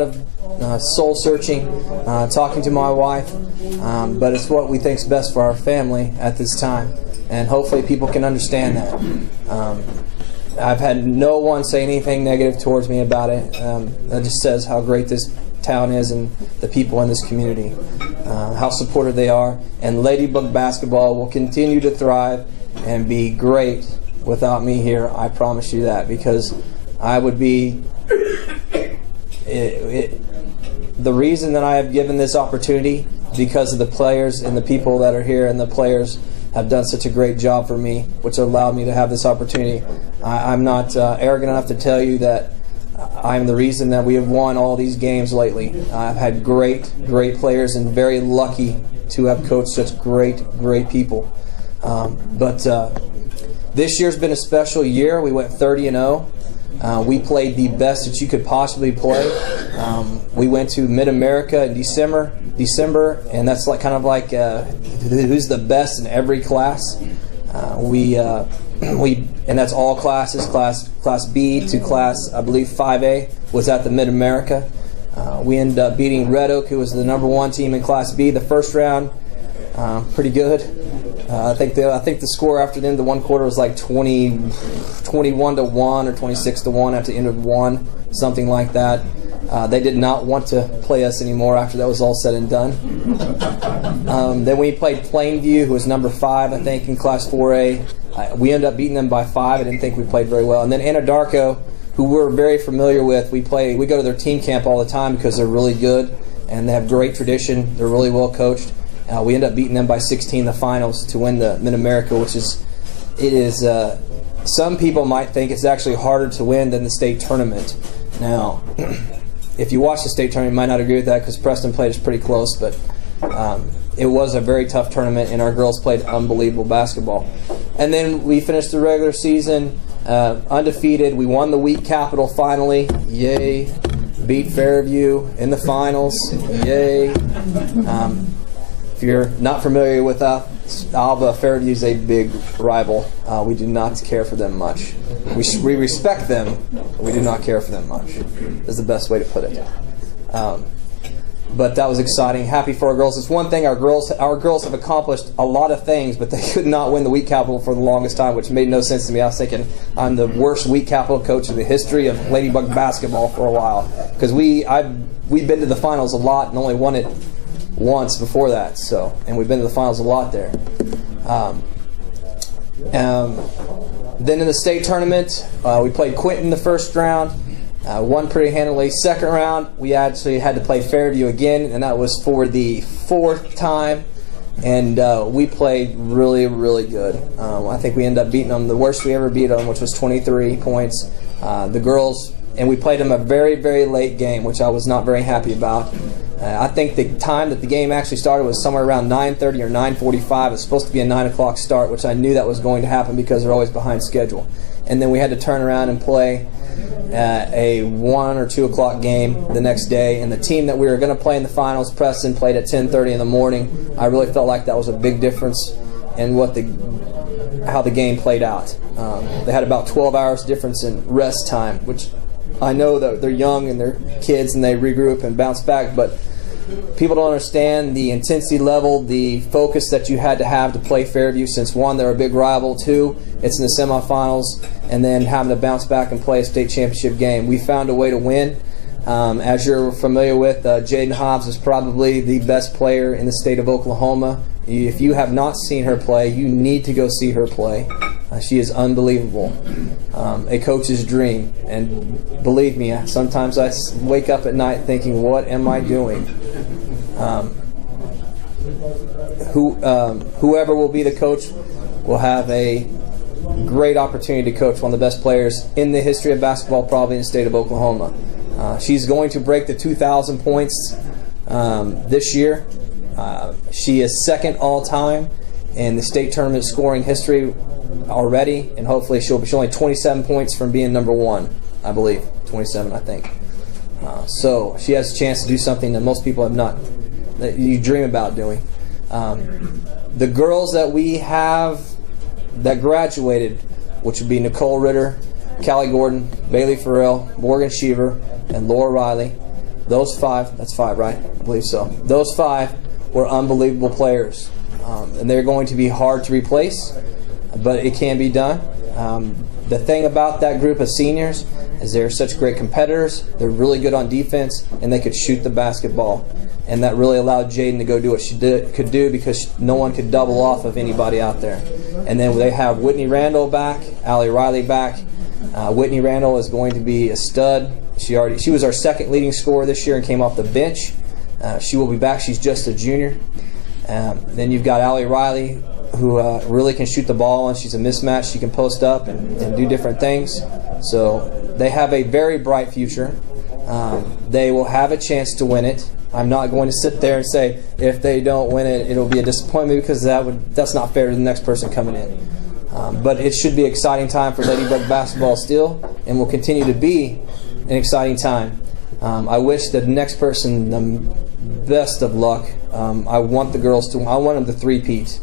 of soul searching, talking to my wife, but it's what we think is best for our family at this time, and hopefully people can understand that. I've had no one say anything negative towards me about it. That just says how great this town is and the people in this community, how supportive they are, and Ladybug basketball will continue to thrive and be great without me here. I promise you that, because I would be the reason that I have given this opportunity because of the players and the people that are here, and the players have done such a great job for me, which allowed me to have this opportunity. I'm not arrogant enough to tell you that I'm the reason that we have won all these games lately. I've had great players and very lucky to have coached such great people. But this year's been a special year. We went 30-0. We played the best that you could possibly play. We went to Mid-America in December, and that's like kind of like who's the best in every class. And that's all classes. Class B to class, I believe 5A was at the Mid-America. We ended up beating Red Oak, who was the #1 team in Class B, the first round. Pretty good. I think the score after the end of the one quarter was like 21-1 or 26-1 after the end of one, something like that. They did not want to play us anymore after that was all said and done. Then we played Plainview, who was #5, I think, in Class 4A. We ended up beating them by 5. I didn't think we played very well. And then Anadarko, who we're very familiar with, we go to their team camp all the time because they're really good and they have great tradition. They're really well coached. We ended up beating them by 16 in the finals to win the Mid-America, which is, some people might think it's actually harder to win than the state tournament. Now, if you watch the state tournament, you might not agree with that because Preston played us pretty close, but it was a very tough tournament, and our girls played unbelievable basketball. And then we finished the regular season undefeated. We won the week capital finally. Yay. Beat Fairview in the finals. Yay. If you're not familiar with Alva, Fairview is a big rival. We do not care for them much. We respect them, but we do not care for them much, is the best way to put it. But that was exciting. Happy for our girls. It's one thing, our girls have accomplished a lot of things, but they could not win the week capital for the longest time, which made no sense to me. I was thinking I'm the worst week capital coach in the history of Ladybug basketball for a while, because we've been to the finals a lot and only won it once before that. So, and we've been to the finals a lot there. Then in the state tournament, we played Quinton the first round. Won pretty handily. Second round, we actually had to play Fairview again, and that was for the 4th time. And we played really good. I think we ended up beating them the worst we ever beat them, which was 23 points. The girls, and we played them a very late game, which I was not very happy about. I think the time that the game actually started was somewhere around 9:30 or 9:45. It's supposed to be a 9 o'clock start, which I knew that was going to happen because they're always behind schedule. And then we had to turn around and play a 1 or 2 o'clock game the next day. And the team that we were going to play in the finals, Preston, played at 10:30 in the morning. I really felt like that was a big difference in how the game played out. They had about 12 hours difference in rest time, which I know that they're young and they're kids and they regroup and bounce back, but people don't understand the intensity level, the focus that you had to have to play Fairview, since 1, they're a big rival, 2, it's in the semifinals, and then having to bounce back and play a state championship game. We found a way to win. As you're familiar with, Jaden Hobbs is probably the best player in the state of Oklahoma. If you have not seen her play, you need to go see her play. She is unbelievable. A coach's dream. And believe me, sometimes I wake up at night thinking, what am I doing? Whoever will be the coach will have a great opportunity to coach one of the best players in the history of basketball, probably in the state of Oklahoma. She's going to break the 2,000 points this year. She is second all-time in the state tournament scoring history already, and hopefully she's only 27 points from being #1, I believe. 27, I think. So she has a chance to do something that most people have not, that you dream about doing. The girls that we have that graduated, which would be Nicole Ritter, Callie Gordon, Bailey Farrell, Morgan Sheaver, and Laura Riley. Those 5, that's 5, right? I believe so. Those 5 were unbelievable players. And they're going to be hard to replace, but it can be done. The thing about that group of seniors is they're such great competitors. They're really good on defense, and they could shoot the basketball. And that really allowed Jaden to go do what she could do, because no one could double off of anybody out there. And then they have Whitney Randall back, Allie Riley back. Whitney Randall is going to be a stud. She was our 2nd leading scorer this year and came off the bench. She will be back. She's just a junior. Then you've got Allie Riley, who really can shoot the ball, and she's a mismatch. She can post up and do different things. So they have a very bright future. They will have a chance to win it. I'm not going to sit there and say if they don't win it, it'll be a disappointment, because that's not fair to the next person coming in. But it should be an exciting time for Ladybug basketball still, and will continue to be an exciting time. I wish the next person the best of luck. I want the girls to. I want them to three-peat.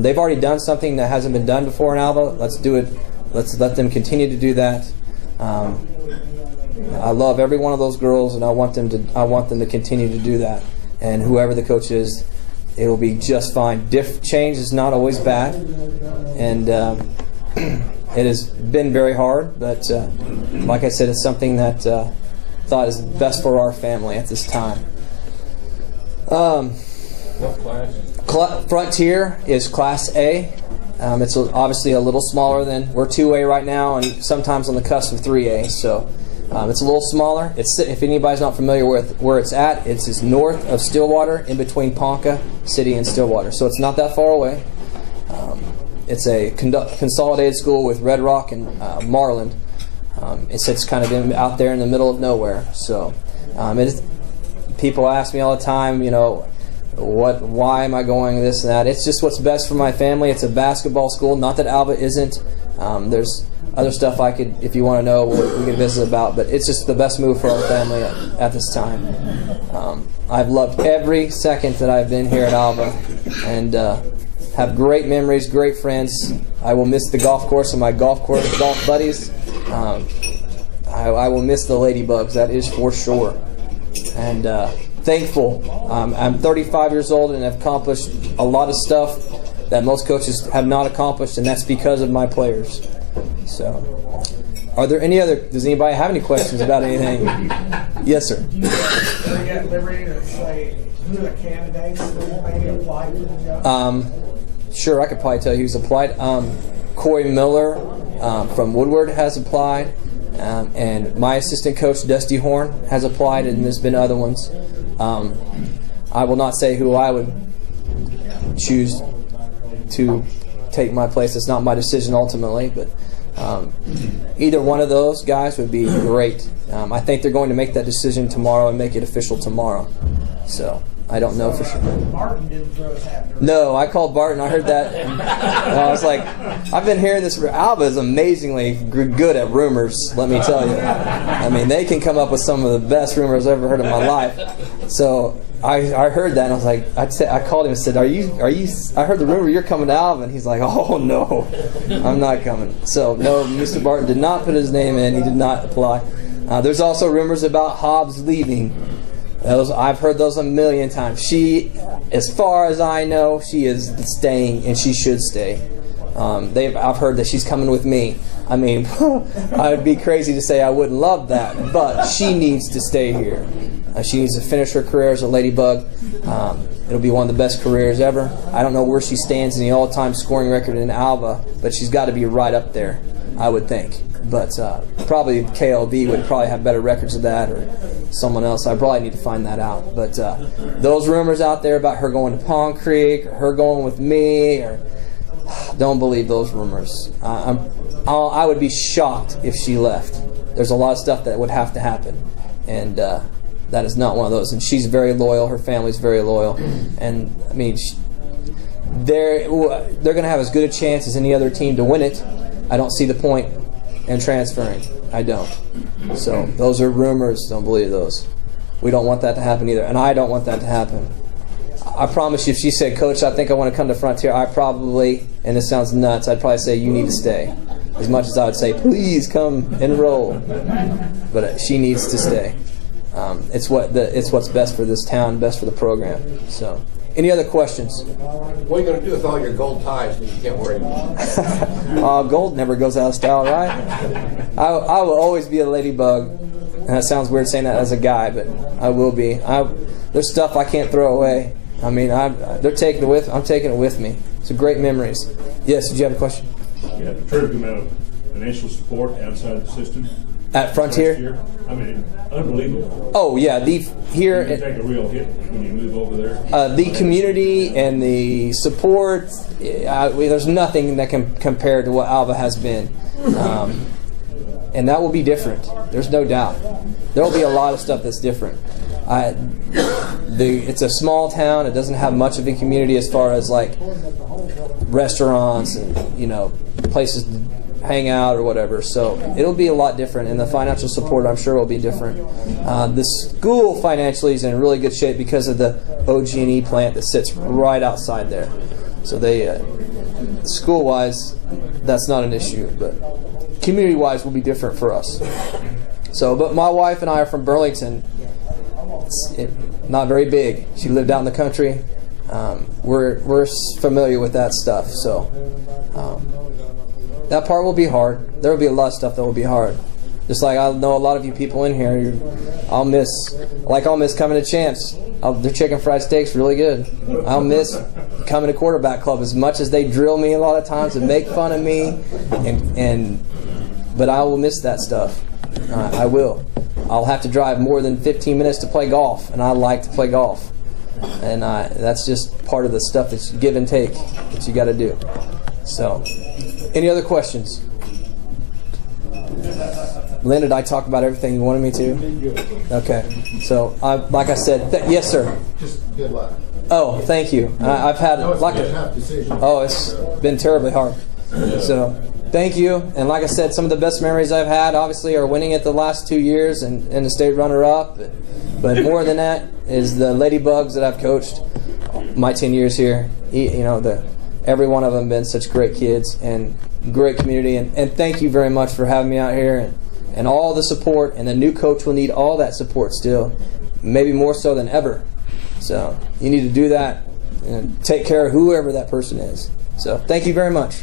They've already done something that hasn't been done before in Alva. Let's do it. Let's let them continue to do that. I love every one of those girls, and I want them to continue to do that. And whoever the coach is, it will be just fine. Change is not always bad, and it has been very hard. But like I said, it's something that thought is best for our family at this time. Frontier is Class A. It's obviously a little smaller than we're 2A right now, and sometimes on the cusp of 3A. So it's a little smaller. If anybody's not familiar with where it's at, it's just north of Stillwater, in between Ponca City and Stillwater. So it's not that far away. It's a consolidated school with Red Rock and Marland. It sits kind of out there in the middle of nowhere. So people ask me all the time, you know, why am I going this and that? It's just what's best for my family. It's a basketball school. Not that Alva isn't. There's other stuff I could, if you want to know, we can visit about. But it's just the best move for our family at this time. I've loved every second that I've been here at Alva, and have great memories, great friends. I will miss the golf course and my golf buddies. I will miss the Ladybugs. That is for sure. And thankful. I'm 35 years old and have accomplished a lot of stuff that most coaches have not accomplished, and that's because of my players. So, are there any other? Does anybody have any questions about anything? Yes, sir. Do they get liberty to say who the candidates that maybe applied to the job? Sure, I could probably tell you who's applied. Corey Miller from Woodward has applied, and my assistant coach Dusty Horn has applied, and there's been other ones. I will not say who I would choose to take my place. It's not my decision ultimately, but either one of those guys would be great. I think they're going to make that decision tomorrow and make it official tomorrow. So I don't know for sure. Barton didn't throw his hat. No, I called Barton. I heard that. And I was like, I've been hearing this. Alva is amazingly good at rumors, let me tell you. I mean, they can come up with some of the best rumors I've ever heard in my life. So I heard that, and I was like, I called him and said, Are you? I heard the rumor you're coming to Alva. And he's like, oh, no, I'm not coming. So, no, Mr. Barton did not put his name in. He did not apply. There's also rumors about Hobbs leaving. I've heard those a million times. She, as far as I know, she is staying, and she should stay. I've heard that she's coming with me. I mean, I'd be crazy to say I wouldn't love that, but she needs to stay here. She needs to finish her career as a Ladybug. It'll be one of the best careers ever. I don't know where she stands in the all-time scoring record in Alva, but she's got to be right up there, I would think. But probably KLV would probably have better records of that, or someone else. I probably need to find that out. But those rumors out there about her going to Pond Creek, or her going with me, or don't believe those rumors. I would be shocked if she left. There's a lot of stuff that would have to happen, and that is not one of those. And she's very loyal. Her family's very loyal, and I mean, they're going to have as good a chance as any other team to win it. I don't see the point in transferring. I don't. So those are rumors. Don't believe those. We don't want that to happen either, and I don't want that to happen. I promise you, if she said, Coach, I think I want to come to Frontier, I probably, and this sounds nuts, I'd probably say, you need to stay. As much as I would say, please come enroll. But she needs to stay. it's what's best for this town, best for the program. So, any other questions? What are you going to do with all your gold ties that you can't wear anymore? Gold never goes out of style, right? I will always be a ladybug. And that sounds weird saying that as a guy, but I will be. There's stuff I can't throw away. I mean, they're taking it with. I'm taking it with me. It's great memories. Yes, did you have a question? You had a terrific amount of financial support outside the system. At Frontier? Last year. I mean, unbelievable. Oh yeah, here. You take a real hit when you move over there. The community and the support. There's nothing that can compare to what Alva has been, and that will be different. There's no doubt. There will be a lot of stuff that's different. It's a small town. It doesn't have much of a community as far as like restaurants and places to hang out or whatever. So it'll be a lot different, and the financial support I'm sure will be different. The school financially is in really good shape because of the OG&E plant that sits right outside there. So they school-wise, that's not an issue, but community-wise will be different for us. So, but my wife and I are from Burlington. Not very big. She lived out in the country. We're familiar with that stuff. So that part will be hard. There will be a lot of stuff that will be hard. Just like I know a lot of you people in here, I'll miss coming to Champs. Their chicken fried steak's really good. I'll miss coming to quarterback club as much as they drill me a lot of times and make fun of me, but I will miss that stuff. I will. I'll have to drive more than 15 minutes to play golf, and I like to play golf. And that's just part of the stuff that's give and take that you got to do. So, any other questions? Lynn, did I talk about everything you wanted me to? Okay. So, like I said, yes, sir. Just good luck. Oh, thank you. I've had it's been terribly hard. So, thank you. And like I said, some of the best memories I've had, obviously, are winning it the last 2 years and the state runner-up. But more than that is the Ladybugs that I've coached my 10 years here. Every one of them have been such great kids and great community. And thank you very much for having me out here and all the support. And the new coach will need all that support still, maybe more so than ever. So you need to do that and take care of whoever that person is. So thank you very much.